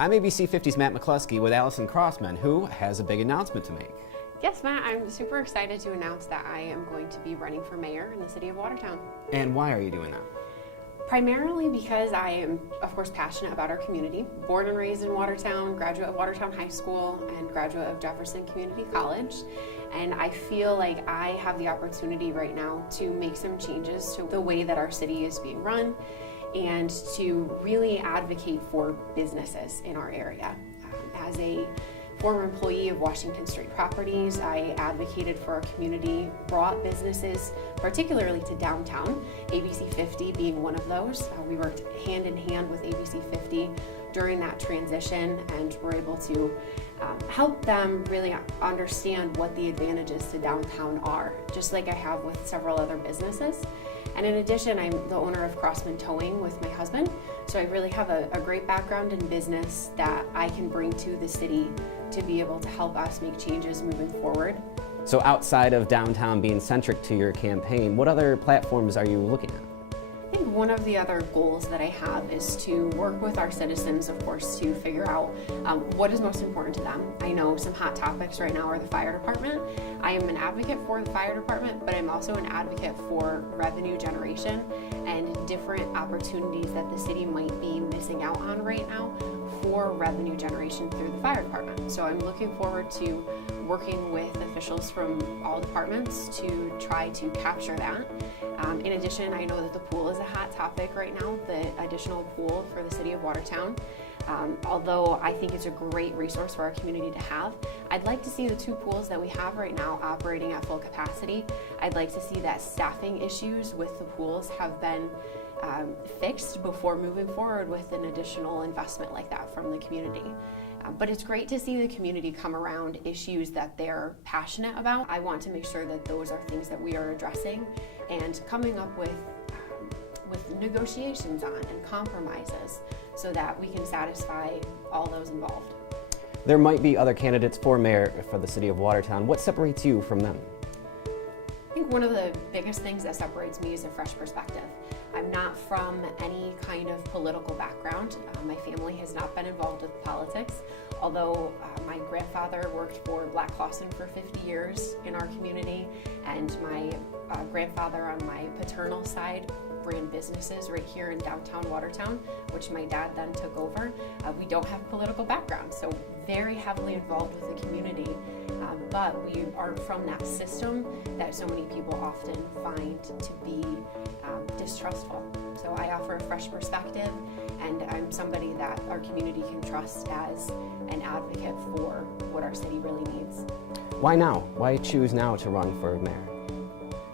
I'm ABC 50's Matt McCluskey with Allison Crossman, who has a big announcement to make. Yes, Matt, I'm super excited to announce that I am going to be running for mayor in the city of Watertown. And why are you doing that? Primarily because I am, of course, passionate about our community. Born and raised in Watertown, graduate of Watertown High School, and graduate of Jefferson Community College. And I feel like I have the opportunity right now to make some changes to the way that our city is being run and to really advocate for businesses in our area. As a former employee of Washington Street Properties, I advocated for our community, brought businesses, particularly to downtown, ABC 50 being one of those. We worked hand in hand with ABC 50 during that transition and were able to help them really understand what the advantages to downtown are, just like I have with several other businesses. And in addition, I'm the owner of Crossman Towing with my husband, so I really have a great background in business that I can bring to the city to be able to help us make changes moving forward. So outside of downtown being centric to your campaign, what other platforms are you looking at? I think one of the other goals that I have is to work with our citizens, of course, to figure out what is most important to them. I know some hot topics right now are the fire department. I am an advocate for the fire department, but I'm also an advocate for revenue generation and different opportunities that the city might be missing out on right now for revenue generation through the fire department. So I'm looking forward to working with officials from all departments to try to capture that. In addition, I know that the pool is a hot topic right now, the additional pool for the city of Watertown. Although I think it's a great resource for our community to have, I'd like to see the two pools that we have right now operating at full capacity. I'd like to see that staffing issues with the pools have been fixed before moving forward with an additional investment like that from the community. But it's great to see the community come around issues that they're passionate about. I want to make sure that those are things that we are addressing and coming up with negotiations on and compromises so that we can satisfy all those involved. There might be other candidates for mayor for the city of Watertown. What separates you from them? I think one of the biggest things that separates me is a fresh perspective. I'm not from any kind of political background. My family has not been involved with politics, although my grandfather worked for Black Clawson for 50 years in our community, and my grandfather on my paternal side ran businesses right here in downtown Watertown, which my dad then took over. We don't have political background, so very heavily involved with the community, but we aren't from that system that so many people often find to be distrustful. So I offer a fresh perspective, and I'm somebody that our community can trust as an advocate for what our city really needs. Why now? Why choose now to run for mayor?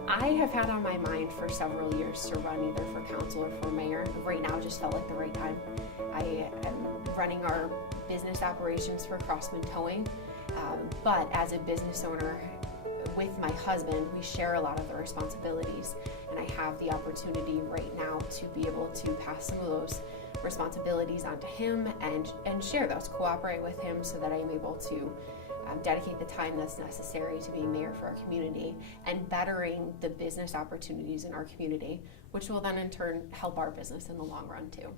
I have had on my mind for several years to run either for council or for mayor. Right now just felt like the right time. I am running our business operations for Crossman Towing, but as a business owner with my husband, we share a lot of the responsibilities, and I have the opportunity right now to be able to pass some of those responsibilities onto him and share those, cooperate with him so that I am able to dedicate the time that's necessary to be mayor for our community and bettering the business opportunities in our community, which will then in turn help our business in the long run too.